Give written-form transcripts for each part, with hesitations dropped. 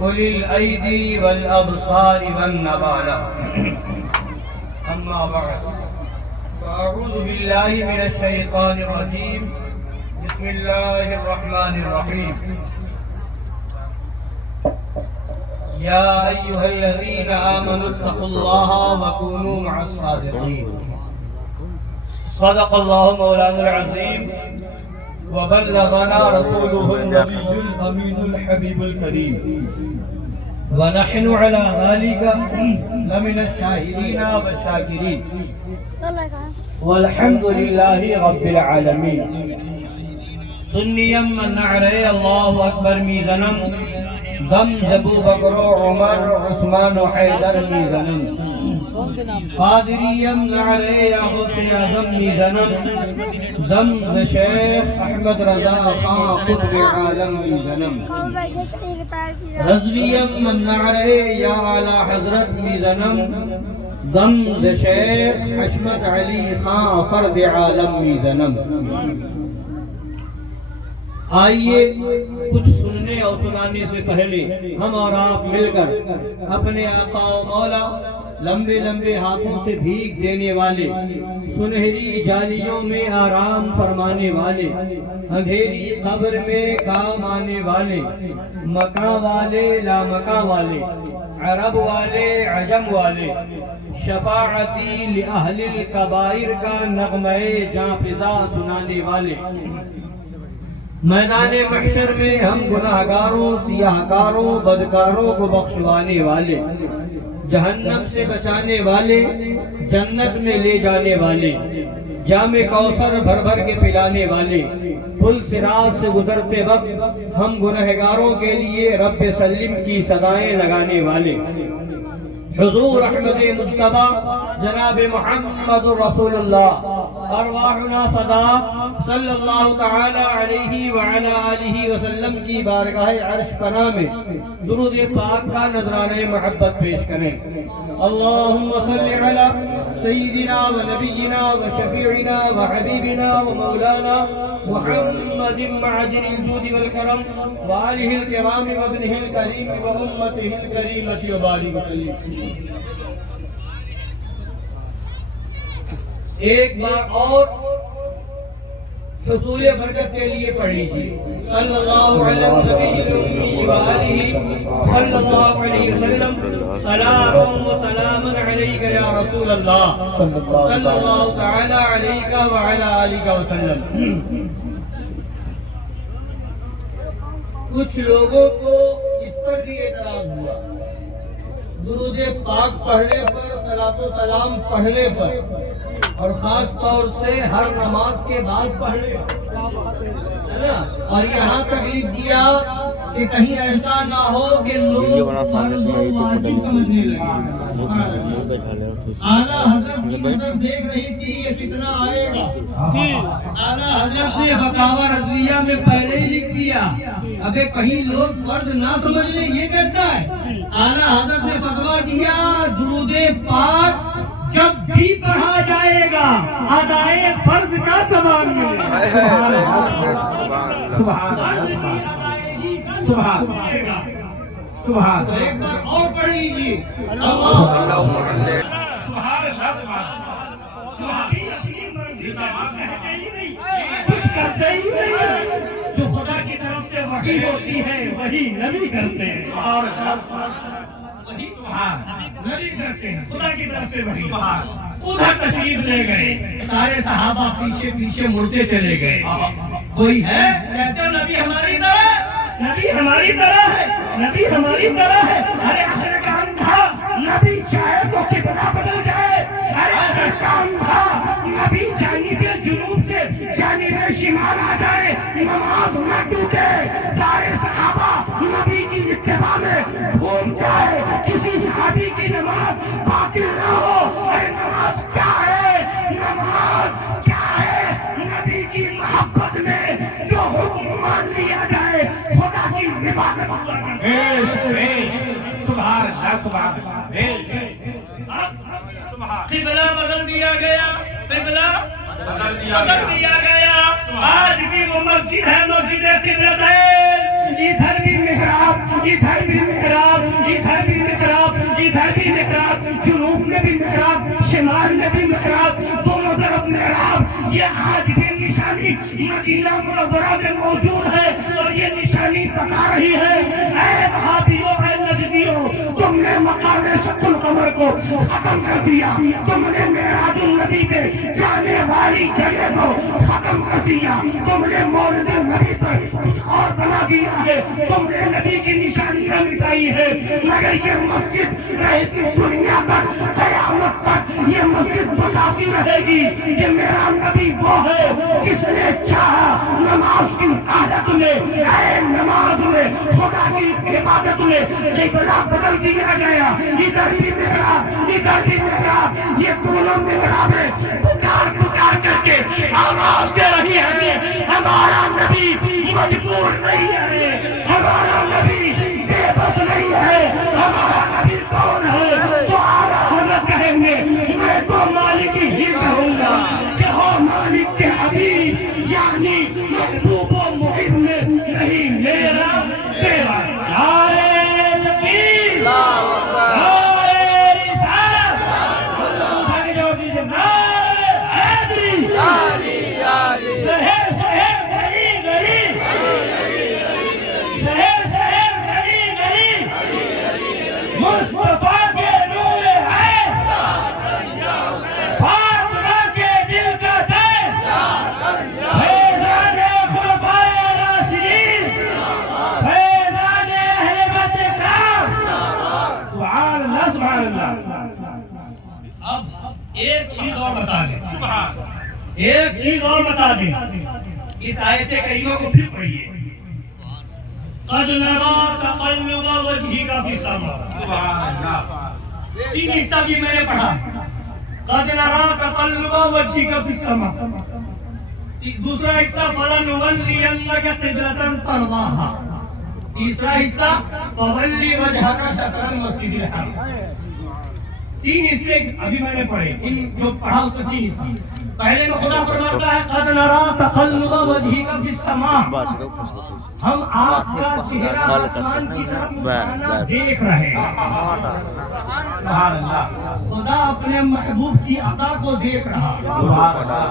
أولي الأيدي والأبصار والنبالة. أما بعد فأعوذ بالله من الشيطان الرجيم. بسم الله الرحمن الرحيم. يا أيها الذين آمنوا اتقوا الله وكونوا مع الصادقين. صدق الله مولانا العظيم وبلغنا رسوله النبي الأمين الحبيب الكريم ونحن على ذلك لمن الشاهدين والشاكرين والحمد لله رب العالمين. سنيا من نعري الله أكبر میزنم دم ابو بکر و عمر عثمان و حیدر میزنم قادریم نعرے یا حسین اعظم میزنم دم شیخ احمد رضا خان قطب عالم میزنم رضویم من نعرے یا اعلی حضرت میزنم دم شیخ حشمت علی خان فرد عالم میزنم. آئیے کچھ سننے اور سنانے سے پہلے ہم اور آپ مل کر اپنے آقا و مولا لمبے لمبے ہاتھوں سے بھیگ دینے والے، سنہری جالیوں میں آرام فرمانے والے، اندھیری قبر میں کام آنے والے، مکاں والے لامکاں والے، عرب والے عجم والے، شفاعتی لأہل الکبائر کا نغمہ جاں فضا سنانے والے، میدان محشر میں ہم گناہگاروں سیاہکاروں بدکاروں کو بخشوانے والے، جہنم سے بچانے والے، جنت میں لے جانے والے، جام کوثر بھر بھر کے پلانے والے، پل صراط سے گزرتے وقت ہم گناہگاروں کے لیے رب سلم کی صدائیں لگانے والے، حضور احمد مجتبی جناب محمد رسول اللہ ارواحنا فدا صلی اللہ تعالی علیہ وعلا آلہ وسلم کی بارگاہ عرش پناہ میں درود پاک کا نذرانہ محبت پیش کریں. اللہم صلی علی سیدنا و نبینا و شفیعنا و حبیبنا و مولانا محمد معجن الجود والکرم و آلہ الکرام و ابنہ الکریم و امتہ الکریمۃ و بارک وسلم. ایک بار اور حصول برکت کے لیے پڑھ لیجیے صلی اللہ علیہ وسلم. سلام و سلام علیک یا رسول اللہ صلی اللہ تعالی علیہ وعلا آلہ وسلم. کچھ لوگوں کو اس پر بھی اعتراض ہوا درود پاک پڑھنے پر، صلاۃ و سلام پڑھنے پر، اور خاص طور سے ہر نماز کے بعد پڑھنے، اور یہاں تک لکھ دیا کہ کہیں ایسا نہ ہو کہ لوگ واجب سمجھنے لگے. اعلیٰ حضرت کی نظر دیکھ رہی تھی یہ فتنہ آئے گا. اعلیٰ حضرت نے فتاوی رضویہ میں پہلے ہی لکھ دیا ابے کہیں لوگ فرض نہ سمجھ لیں، یہ کہتا ہے. اعلیٰ حضرت نے فتویٰ دیا درود پاک جب بھی پڑھا جائے گا ادائے فرض کا ثواب ملے گا. سبحان سبحان سبحان. ایک بار اور پڑھ لیجیے کچھ کرتے ہی نہیں، جو خدا کی طرف سے وحی ہوتی ہے وہی نبی کرتے ہیں، وہی سبحان نبی کرتے ہیں، خدا کی طرف سے وحی. ادھر تشریف لے گئے، سارے صحابہ پیچھے پیچھے مڑتے چلے گئے. کوئی ہے کہتے ہیں نبی ہماری طرح، نبی ہماری طرح ہے، نبی ہماری طرح ہے. ارے آخر کا اندھا نبی چاہے تو قبلہ بدل جائے. ارے آخر کا اندھا نبی جانب جنوب سے جانب شمال آ جائے نماز نہ ٹوٹے. سارے صحابہ نبی کی اتباع میں گھوم جائے، کسی صحابی کی نماز باطل نہ ہو. ارے نماز کیا ہے؟ نماز کیا ہے؟ نبی کی محبت میں جو حکم مان لیا جائے خدا کی عبادت. سبحان اللہ سبحان. قبلہ بدل دیا گیا، قبلہ بدل دیا گیا. آج بھی وہ مسجد ہے مسجد قبلتین، ادھر بھی محراب ادھر بھی محراب. بھی محراب، جنوب میں بھی محراب، شمال میں بھی محراب، دونوں طرف محراب. یہ آج بھی نشانی مدینہ منورہ میں موجود ہے اور یہ نشانی بتا رہی ہے اے وہابیوں، اے نجدیوں، تم نے مقام شق القمر کو ختم کر دیا، تم نے معراج النبی پہ جانے والی جگہ کو ختم کر دیا، تم نے مولد نبی پر کچھ اور بنا دیا ہے، تم نے نبی کی نشانیاں مٹائی ہے. مگر یہ مسجد رہے گی دنیا تک، قیامت تک یہ مسجد بتاتی رہے گی کہ میرا نبی وہ ہے جس نے چاہا نماز کی عادت میں، اے نماز میں، خدا کی عبادت میں قبلہ بدل دیا گیا. ادھر بھی محراب، ادھر بھی محراب، یہ دونوں محرابیں پکار پکار کر کے آواز دے رہی ہے ہمارا نبی مجبور نہیں ہے، ہمارا نبی بے بس نہیں ہے. ہمارا نبی کون ہے؟ تو آواز کہیں گے میں تو مالک ہی کہوں گا کہ ہو مالک کے حبیب، یعنی محبوب و محب میں نہیں میرا تیرا. نعرہ تکبیر، نعرہ رسالت، نعرہ حیدری، شہر شہر گلی گلی، شہر شہر گلی گلی، مصطفیٰ کے نور ہے، فاطمہ کے دل کا چین، فیضان خلفائے راشدین، فیضان اہل بیت کرام. سبحان اللہ، سبحان اللہ. اب ایک چیز اور بتا دیں، ایک چیز اور بتا دیں، اس آیت کریمہ کو پھر پڑھیے. قد نرى تقلب وجهك في السماء. تین حصہ بھی میں نے پڑھا. قد نرى تقلب وجهك في السماء. دوسرا حصہ فلنولینک قبلة ترضاها. تیسرا حصہ فول وجهك شطر المسجد الحرام. تین حصے ابھی میں نے پڑھے. ان جو پڑھا اس میں تین حصے. پہلے میں خدا فرماتا ہے قد نرى تقلب وجهك في السماء، ہم آپ کا چہرہ آسمان کی طرف مڑانا دیکھ رہے ہیں. سبحان اللہ. خدا اپنے محبوب کی عطا کو دیکھ رہا ہے. سبحان اللہ.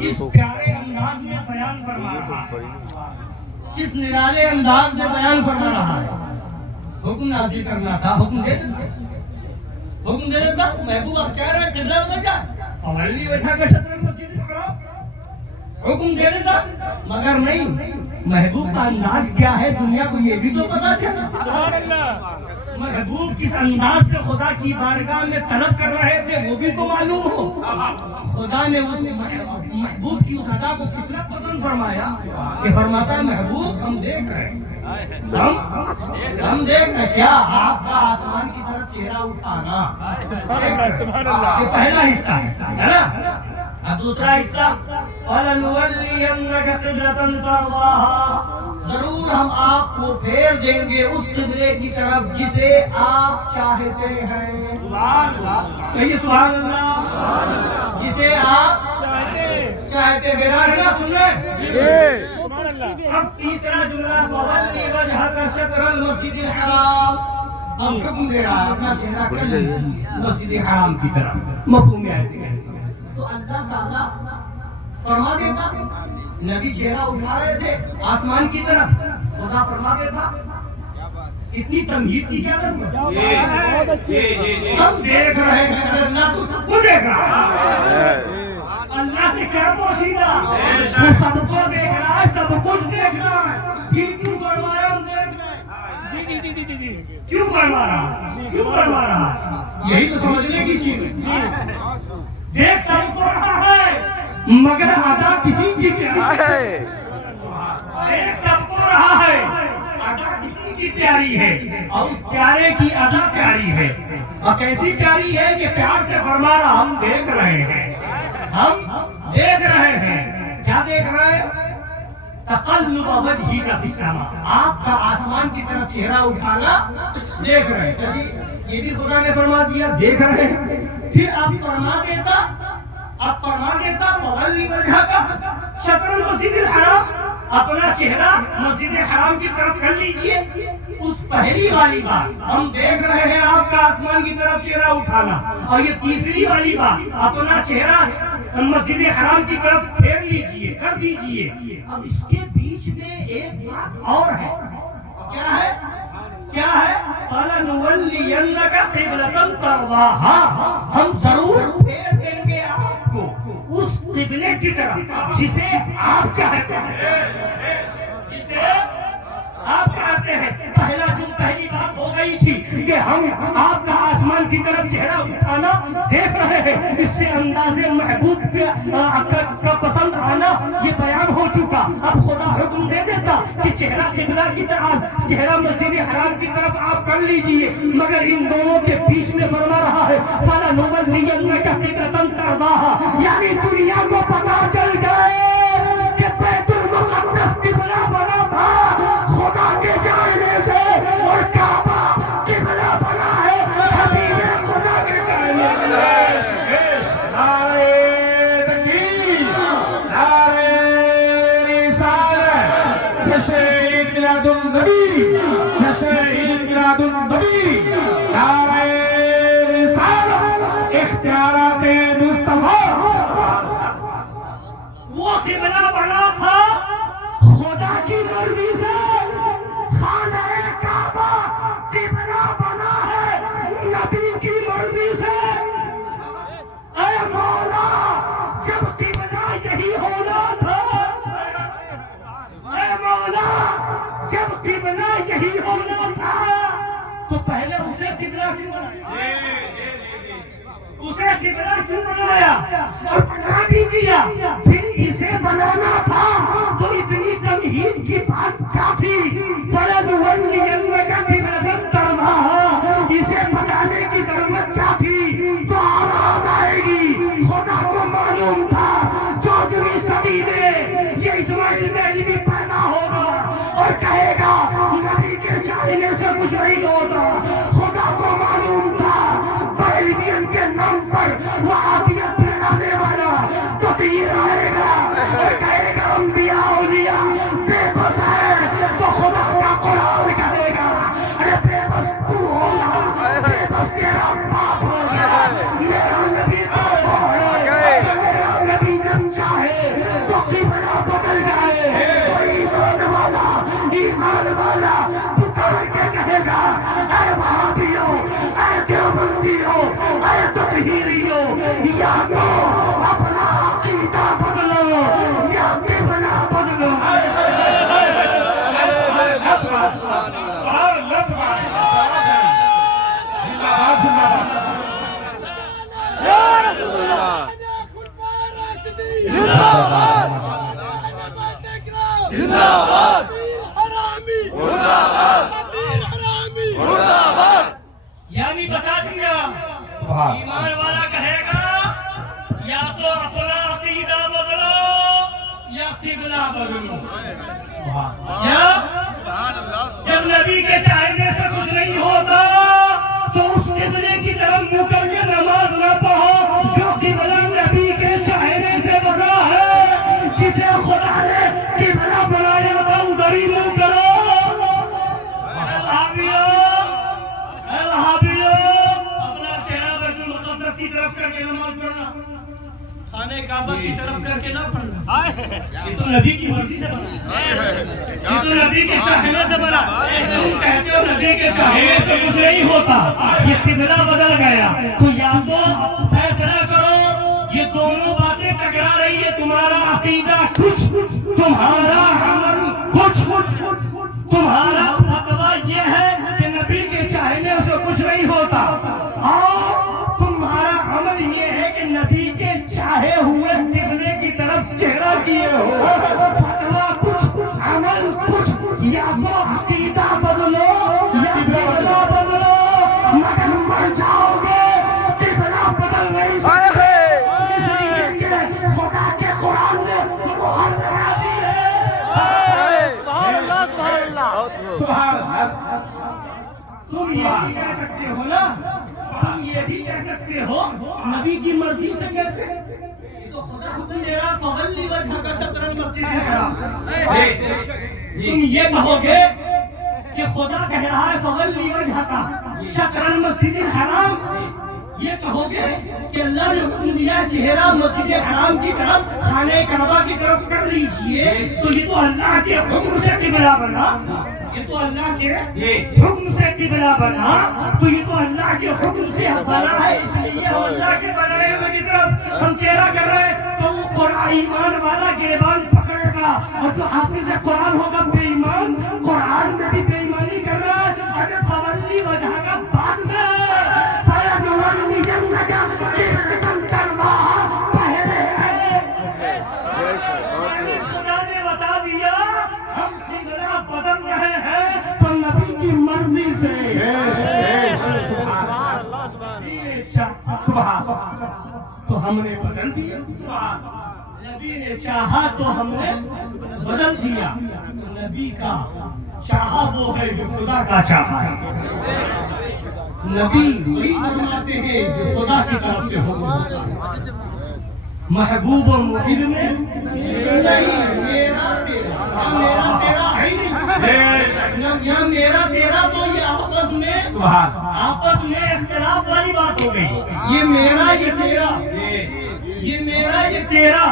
کس پیارے انداز میں بیان فرما رہا ہے، کس نرالے انداز میں بیان فرما رہا ہے. حکم نازل کرنا تھا، حکم دے دیتا، حکم دے دیتا. محبوب آپ چاہ رہے ہیں قبلہ بدل جائے، فولی وجہ کا شطر المسجد الحرام، حکم دے دیتا. مگر نہیں، محبوب کا انداز کیا ہے دنیا کو یہ بھی تو پتا چلا. سبحان اللہ. محبوب کس انداز سے خدا کی بارگاہ میں طلب کر رہے تھے وہ بھی تو معلوم ہو. خدا نے اس محبوب کی اس ادا کو کتنا پسند فرمایا کہ فرماتا ہے محبوب ہم دیکھ رہے ہیں، ہم دیکھ رہے ہیں. کیا آپ کا آسمان کی طرف چہرہ اٹھانا، یہ پہلا حصہ ہے نا. اب دوسرا حصہ فَلَنُوَلِّيَنَّكَ قِبْلَةً تَرْضَاهَا، ضرور ہم آپ کو پھیر دیں گے اس قبلے کی طرف جسے آپ چاہتے ہیں. سبحان اللہ. کہیے سبحان اللہ. جسے آپ چاہتے. بیدار ہے نا؟ سن لیں. اب تیسرا جملہ فَوَلِّ وَجْهَكَ شَطْرَ الْمَسْجِدِ الْحَرَامِ. اب حکم دے رہا ہے اپنا چہرہ مسجد حرام کی طرف. مفہوم ہے تو اللہ تعالیٰ فرما دیتا. نبی چہرہ اٹھا رہے تھے آسمان کی طرف، خدا فرما دیتا. اتنی تمہید کی کیا ضرورت؟ ہم دیکھ رہے ہیں، اللہ تو سب کو دیکھ رہا ہے. اللہ سے کیا پوشیدہ، وہ سب کو دیکھ رہا ہے، سب کچھ دیکھ رہا ہے. پھر کیوں فرمایا ہم دیکھ رہے ہیں؟ کیوں فرما رہا، کیوں فرما رہا؟ یہی تو سمجھنے کی چیز ہے. دیکھ سب کو رہا ہے مگر ادا کسی کی پیاری ہے. دیکھ سب کو رہا ہے، ادا کسی کی پیاری ہے، اور اس پیارے کی ادا پیاری ہے. اور کیسی پیاری ہے کہ پیار سے فرما رہا ہم دیکھ رہے ہیں، ہم دیکھ رہے ہیں. کیا دیکھ رہے ہیں؟ تقلب وجهك في السماء، آپ کا آسمان کی طرف چہرہ اٹھانا دیکھ رہے ہیں. یہ بھی خدا نے فرما دیا دیکھ رہے ہیں. پھر اب فرما دیتا فَوَلِّ وَجْهَكَ شَطْرَ الْمَسْجِدِ الْحَرَامِ. اپنا چہرہ مسجد حرام کی طرف کر لیجئے. اس پہلی والی بات ہم دیکھ رہے ہیں آپ کا آسمان کی طرف چہرہ اٹھانا, اور یہ تیسری والی بات اپنا چہرہ مسجد حرام کی طرف پھیر لیجئے, کر دیجئے. اب اس کے بیچ میں ایک بات اور ہے. کیا ہے؟ کیا ہے؟ فَلَنُوَلِّيَنَّكَ قِبْلَةً تَرْضَاهَا, ہم ضرور پھیر دیں گے آپ کو اس قبلے کی طرف جسے آپ چاہتے ہیں, جسے آپ چاہتے ہیں. پہلی بات ہو گئی تھی کہ ہم آپ کا آسمان کی طرف چہرہ اٹھانا دیکھ رہے ہیں, اس سے انداز محبوب کا پسند آنا یہ بیان ہو چکا. اب خدا حکم دے دیتا کہ چہرہ قبلہ کی طرف, چہرہ مسجد حرام کی طرف آپ کر لیجئے, مگر ان دونوں کے بیچ میں فرما رہا ہے فَلَنُوَلِّيَنَّكَ قِبْلَةً تَرْضَاهَا, یعنی دنیا کو پتا چل جائے کہ بیت المقدس قبلہ بنا تھا خدا کے چاہنے سے, اور کعبہ قبلہ بنا ہے حبیب خدا کے چاہنے سے. نعرہ تکبیر, نعرہ رسالت, جشن عید میلاد النبی, جشن عید میلاد النبی, نعرہ رسالت, اختیارات مصطفیٰ. وہ قبلہ بنا تھا خدا کی مرضی سے, خانہ کعبہ قبلہ بنا ہے نبی کی مرضی سے. اے مولا جب قبلہ یہی ہونا تھا, اے مولا جب قبلہ یہی ہونا تھا تو پہلے اسے قبلہ کیوں بنایا, اسے قبلہ کیوں بنایا, اور بنا بھی دیا. پھر اسے بنانا تھا تو اتنی تمہید کی بات کیا تھی؟ فَلَنُوَلِّيَنَّكَ قِبْلَةً تَرْضَاهَا, اسے بنانے کی ضرورت کیا تھی؟ تو آواز آئے گی. خدا کو معلوم تھا 14ویں صدی میں یہ اسماعیل دہلوی پیدا ہوگا اور کہے گا نبی کے چاہنے سے کچھ نہیں ہوتا. خدا کو معلوم تھا بریلویوں کے نام پر وہابیت پھیلانے والا تطہیر آئے گا اور کہے گا انبیاء اولیاء بے بس ہے, تو خدا کا قرآن کہے گا ارے بے بس تو ہوگا, بے بس تیرا باپ ہوگا. میرا نبی تو ہے, میرا نبی جب چاہے تو قبلہ بدل جائے. ایمان والا پکار کے کہے گا اے وہابیوں, اے دیوبندیوں, اے تطہیریوں, یا تو اپنا عقیدہ بدلو یا قبلہ بدلو. یعنی بتا دیا ایمان والا کہے گا یا تو اپنا عقیدہ بدلو یا قبلہ بدلو. جب نبی کے چاہنے سے کچھ نہیں ہوتا تو اس قبلے کی طرف منہ کر کے نماز نہ پڑھو جو قبلہ نبی کے چاہنے سے بنا ہے, جسے خدا نے قبلہ بنایا تھا ادھر ہی منہ کرو. اپنا چہرہ بیت المقدس کی طرف کر کے نماز پڑھنا, خانہ کعبہ کی طرف کر کے نہ پڑھنا. یہ تو نبی کی مرضی سے بنا, یہ تو نبی کے چاہنے سے بنا. تم کہتے ہو نبی کے چاہنے سے کچھ نہیں ہوتا, یہ قبلہ بدل گیا. تو یا تو فیصلہ کرو, یہ دونوں باتیں ٹکرا رہی ہے. تمہارا عقیدہ کچھ, تمہارا عمل کچھ, تمہارا فتویٰ یہ ہے کہ نبی کے چاہنے سے کچھ نہیں ہوتا, اور تمہارا عمل یہ ہے کہ نبی کے چاہے ہوئے قبلے کی طرف چہرہ کیے ہو. فتویٰ کچھ, عمل کچھ. یا تو عقیدہ بدلو یا قبلہ بدلو, مگر مر جاؤ گے قبلہ بدل نہیں سکتے. خدا کے قرآن نے مہر لگا دی ہے. تم یہ بھی کہہ سکتے ہو نا, تم یہ بھی کہہ سکتے ہو نبی کی مرضی سے کیسے, تو تو خدا حکم دے رہا فولی وجہ کا شطر المسجد الحرام. تم یہ کہو گے کہ خدا کہہ رہا ہے فولی وجہ کا شطر المسجد الحرام. یہ کہو گے کہ اللہ نے حکم دیا چہرہ مسجد حرام کی طرف خانہ کعبہ کی طرف کر لیجئے, تو یہ تو اللہ کے حکم سے قبلہ بنا. یہ تو اللہ کے حکم سے قبلہ بنا, تو یہ تو اللہ کے حکم سے بنا ہے, اس لیے ہم اللہ کے بنائے ہوئے کی طرف ہم چہرہ کر رہے ہیں. تو وہ قرآن ایمان والا گریبان پکڑے گا, اور جو حافظ قرآن ہوگا بے ایمان, قرآن میں بھی بے ایمانی کر رہا ہے. اگر فولی وجہ کا بعد میں خدا نے بتا دیا ہم قبلہ بدل رہے ہیں تو نبی کی مرضی سے. تو ہم نے بدل دیا, نبی نے چاہا تو ہم نے بدل دیا. نبی کا چاہا وہ ہے جو خدا کا چاہا ہے. نبی وہی فرماتے ہیں جو خدا کی طرف سے حکم ہوتا ہے. محبوب اور محب میں نہیں میرا تیرا ہے نہیں. یہاں میرا تیرا تو یہ آپس میں اختلاف والی بات ہو گئی. یہ میرا یہ تیرا, یہ میرا یہ تیرا,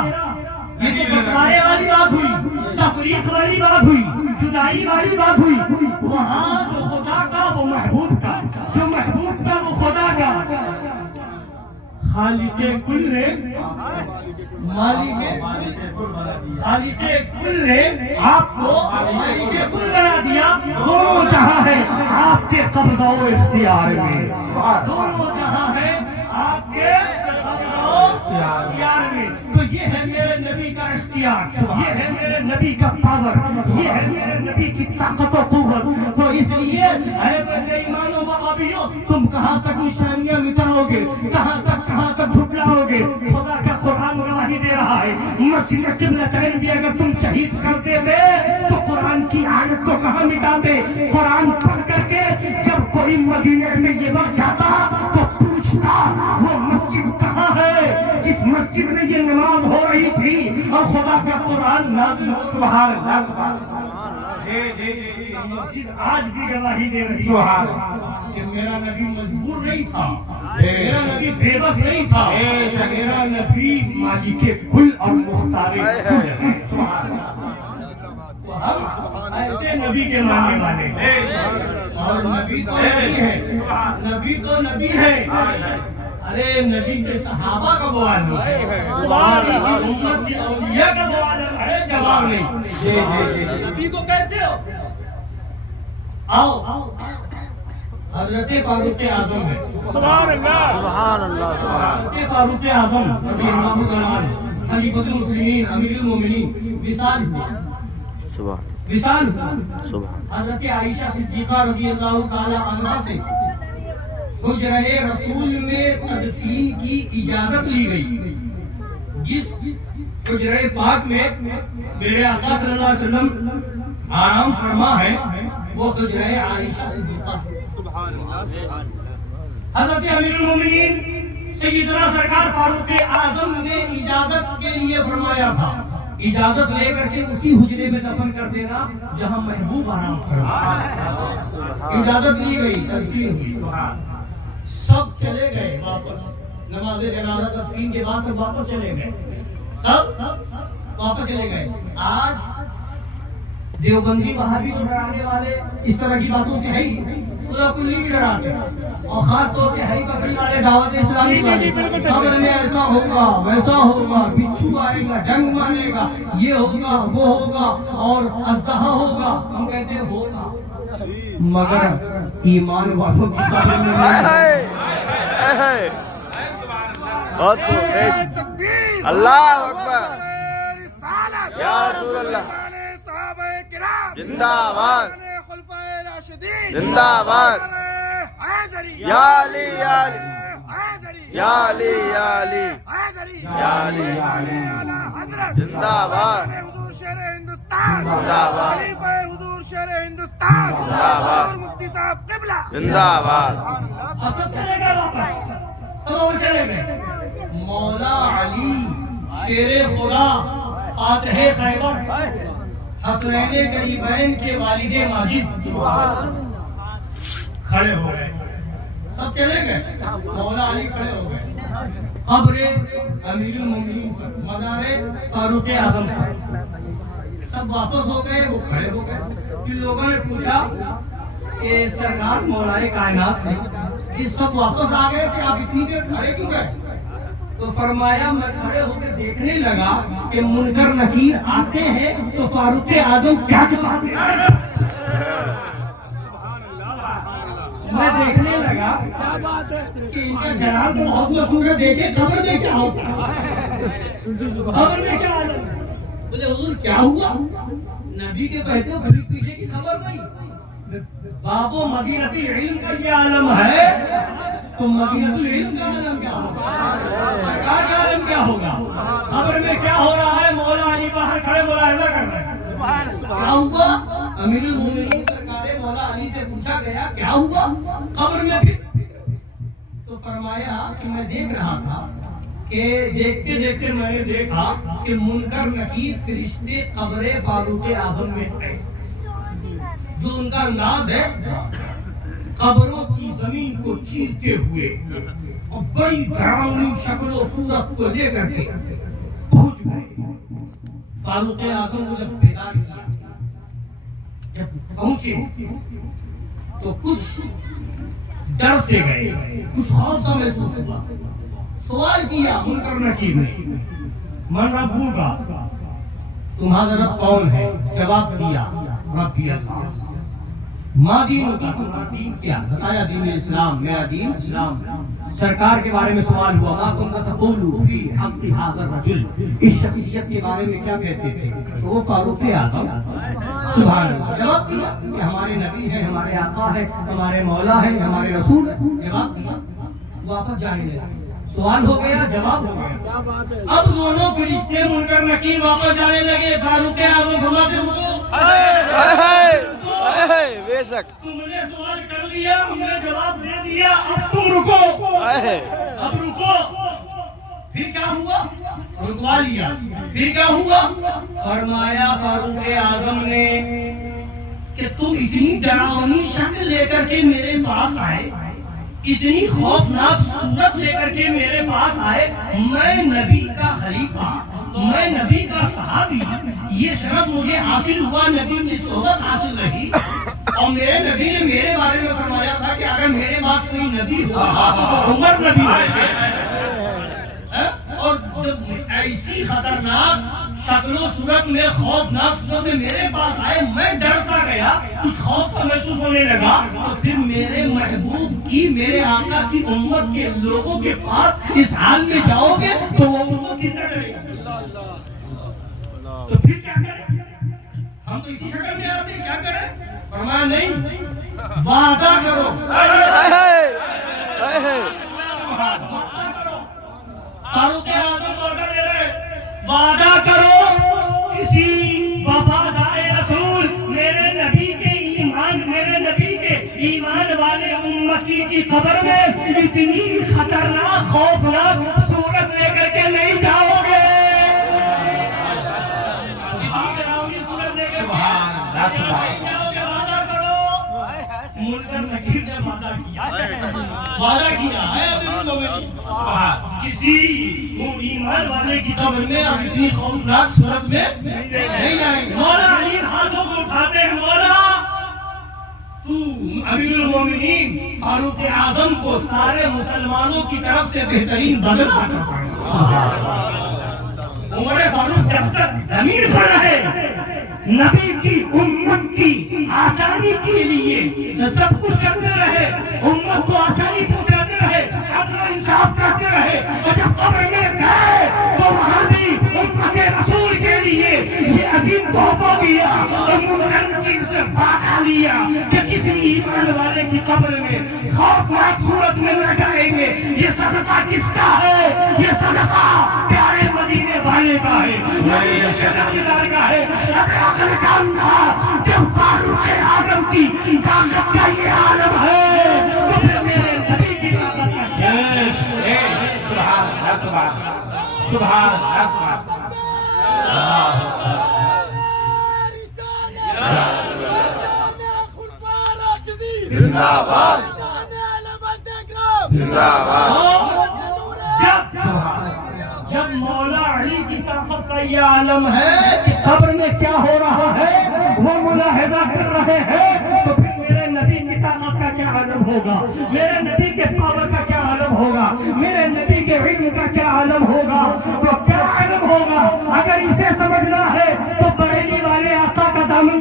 یہ جو بتانے والی بات ہوئی, تفریق والی بات ہوئی, جدائی والی بات ہوئی. وہاں جو خدا کا وہ محبوب کا, جو محبوب کا وہ خدا کا. خالق کل نے خالق کل نے آپ کو مالک کل بنا دیا. دونوں جہاں ہے آپ کے قبضہ و اختیار میں, دونوں جہاں ہے آپ کے قبضہ و اختیار میں. تو یہ ہے میرے نبی کا اختیار, یہ ہے میرے نبی کا پاور, یہ ہے میرے نبی کی طاقت و قوت. تو اس لیے اے بے ایمانوں وہابیوں, تم کہاں تک نشانیاں مٹاؤ گے, کہاں تک جھٹلاؤ گے. خدا کا قرآن گواہی دے رہا ہے. مسجد قبلتین بھی اگر تم شہید کر دیتے تو قرآن کی آیت کو کہاں مٹاتے. قرآن پڑھ کر کے جب کوئی مدینے میں یہ وقت جاتا تو پوچھتا وہ مسجد کہاں ہے جس مسجد میں یہ نماز ہو رہی تھی اور خدا کا قرآن نازل ہو. سبحان اللہ. مسجد آج بھی گواہی دے رہی ہے کہ میرا نبی مجبور نہیں تھا, میرا نبی بے بس نہیں تھا, میرا نبی مالک کل اور مختار کل ہے. ہم ایسے نبی کے ماننے والے ہیں, اور نبی تو نبی ہے, نبی تو نبی ہے. ارے نبی کے صحابہ کا بوال ہے, امت کے اولیاء کا بوال ہے, جواب نہیں. نبی کو کہتے ہو آؤ حضرت فاروق اعظم ہے. سبحان اللہ, سبحان اللہ. حضرت فاروق اعظم رضی اللہ تعالیٰ عنہ خلیفۃ المسلمین امیر المومنین وصال ہوئے, وصال ہوئے. حضرت عائشہ صدیقہ رضی اللہ تعالیٰ عنہ سے حجرہ رسول میں تدفین کی اجازت لی گئی. جس حجرہ پاک میں میرے آقا صلی اللہ علیہ وسلم آرام فرما ہے وہ حجرہ عائشہ صدیقہ. حضرت امیر المومنین سیدنا سرکار فاروق اعظم نے اجازت کے لیے فرمایا تھا, اجازت لے کر کے اسی حجرے میں دفن کر دینا جہاں محبوب آرام فرما. اجازت لی گئی, تدفین ہوئی. سب چلے گئے واپس, نماز جنازہ تدفین کے بعد سب واپس چلے گئے, سب واپس چلے گئے. آج دیوبندی وہابی تو ڈرانے والے اس طرح کی باتوں سے ہے ہی, خدا کلی بھی ڈراتے ہیں, اور خاص طور سے ہری بکری والے دعوت اسلامی والے. خبر میں ایسا ہوگا ویسا ہوگا, بچھو آئے گا, ڈنگ مارے گا, یہ ہوگا وہ ہوگا, اور اژدہا ہوگا. ہم کہتے ہیں ہوگا, مگر ایمان والوں کی قبر میں اللہ اکبر, یا رسول اللہ, زندہ باد, زندہ باد, یا علی یا علی, یا علی یا علی, یا علی یا علی, زندہ باد, زندہ باد, حضور شہر ہندوستان, زندہ باد, مفتی صاحب قبلہ, زندہ باد. سب چلے گئے واپس, سب چلے گئے. مولا علی شیر خدا فاتح خیبر حسنین قریبین کے والد ماجد کھڑے ہو گئے، سب چلے گئے، مولا علی کھڑے ہو گئے قبر امیر المومنین پر، مزار فاروق اعظم پر، سب واپس ہو گئے، وہ کھڑے ہو گئے۔ پھر لوگوں نے پوچھا کہ سرکار مولا کائنات سے کہ سب واپس آ گئے تھے، آپ اتنی دیر کھڑے کیوں گئے؟ تو فرمایا میں کھڑے ہو کے دیکھنے لگا کہ منکر نکیر آتے ہیں تو فاروق اعظم کیا چلاتے ہیں، میں دیکھنے لگا کہ ان کا جناب تو بہت مشہور ہے، دیکھے خبر میں کیا ہوتا ہے، خبر میں کیا حالت ہے؟ بولے حضور کیا ہوا؟ نبی کے کہتے ہو بھری پیچھے کی خبر نہیں، بابو مدینۃ العلم کا یہ عالم ہے تو مدینۃ العلم کا عالم کیا ہوگا، سرکار کا عالم کیا ہوگا؟ خبر میں کیا ہو رہا ہے؟ مولا علی باہر کھڑے ملاحظہ کر رہے ہیں، کیا ہوا؟ امیر المومنین سرکار مولا علی سے پوچھا گیا کیا ہوا قبر میں؟ پھر تو فرمایا کہ میں دیکھ رہا تھا کہ دیکھتے دیکھتے میں نے دیکھا کہ منکر نکیر فرشتے قبر فاروق اعظم میں آئے، جو ان کا انداز ہے قبروں کی زمین کو چیرتے ہوئے اور بڑی ڈراؤنی شکل و صورت کو لے کر کے پہنچ گئے فاروق اعظم کو۔ جب بیدار کیا، جب پہنچے تو کچھ ڈر سے گئے، کچھ خوف سا محسوس ہوا، سوال کیا منکر نکیر نے من ربوکا، تمہارا رب کون ہے؟ جواب دیا ربی اللہ۔ ما دین کا، تمہارا دین کیا؟ بتایا دین اسلام، میرا دین اسلام۔ سرکار کے بارے میں سوال ہوا ما کنت تقول فی حق ھذا الرجل، اس شخصیت کے بارے میں کیا کہتے تھے؟ تو وہ فاروق اعظم سبحان اللہ جواب دیا کہ ہمارے نبی ہیں، ہمارے آقا ہے، ہمارے مولا ہے، ہمارے رسول ہے۔ جواب دیا، واپس جانے لگے، سوال ہو گیا، جواب ہو گیا۔ اب دونوں فرشتے منکر نکیر واپس جانے لگے، فاروق اعظم فرماتے رکو، بے شک تم نے سوال کر لیا، ہم نے جواب دے دیا، اب تم رکو، اب رکو۔ پھر کیا ہوا؟ رکوا لیا۔ پھر کیا ہوا؟ فرمایا فاروق اعظم نے کہ تم اتنی ڈراؤنی شکل لے کر کے میرے پاس آئے، اتنی خوفناک صورت لے کر کے میرے پاس آئے، میں نبی کا خلیفہ، میں نبی کا صحابی، یہ شرف مجھے حاصل ہوا، نبی کی صحبت حاصل رہی، اور میرے نبی نے میرے بارے میں فرمایا تھا کہ اگر میرے بعد کوئی نبی ہوگا تو عمر نبی ہوگا۔ اور جب ایسی خطرناک شکل و صورت میں، خوفناک صورت میں میرے پاس آئے، میں ڈر سا گیا، کچھ خوف سا محسوس ہونے لگا، تو پھر میرے محبوب کی، میرے آقا کی امت کے لوگوں کے پاس اس حال میں جاؤ گے تو وہ امت کتنا ڈرے گا؟ تو پھر کیا کریں؟ ہم تو اسی شکل میں آتے ہیں، کیا کریں؟ فرمایا نہیں، وعدہ کرو، فاروق اعظم آرڈر دے رہے، وعدہ کرو کسی وفادار رسول، میرے نبی کے ایمان، میرے نبی کے ایمان والے امتی کی قبر میں اتنی خطرناک خوفناک صورت لے کر کے نہیں جاؤ گے، وعدہ کرو۔ منکر نکیر نے وعدہ کیا ہے، کسی ایمان والے کی قبر میں اور اتنی خوفناک صورت میں نہیں آئیں گے۔ مولا علی ہاتھوں کو اٹھاتے ہیں، مولا تو امیر المومنین فاروق اعظم کو سارے مسلمانوں کی طرف سے بہترین بدل عمر فاروق جب تک زمین پر رہے، نبی کی امت کی آسانی کے لیے سب کچھ کرتے رہے، امت کو آسانی پہنچاتے رہے، عدل و انصاف کرتے رہے، اور جب قبر میں گئے تو وہاں بھی امت رسول کے لیے یہ عظیم تحفہ دیا اور منکر نکیر سے وعدہ لیا کہ کسی ایمان والے کی قبر میں خوفناک صورت میں نہ جائیں گے۔ یہ صدقہ کس کا ہے؟ یہ صدقہ پیارے مدینے والے کا ہے، یہ شہدار کا ہے۔ آخر کام تھا جب فاروق اعظم کی طاقت کا یہ عالم ہے تو پھر میرے نبی کی طاقت کا سبحان اللہ زندہ باد زندہ باد جب مولا علی کی طاقت کا یہ عالم ہے کہ قبر میں کیا ہو رہا ہے وہ ملاحظہ کر رہے ہیں، تو پھر میرے نبی کی طاقت کا کیا عالم ہوگا، میرے نبی کے پاور کا کیا عالم ہوگا، میرے نبی کے علم کا کیا عالم ہوگا، تو کیا عالم ہوگا۔ اگر اسے سمجھنا ہے تو بریلی والے آقا کا دامن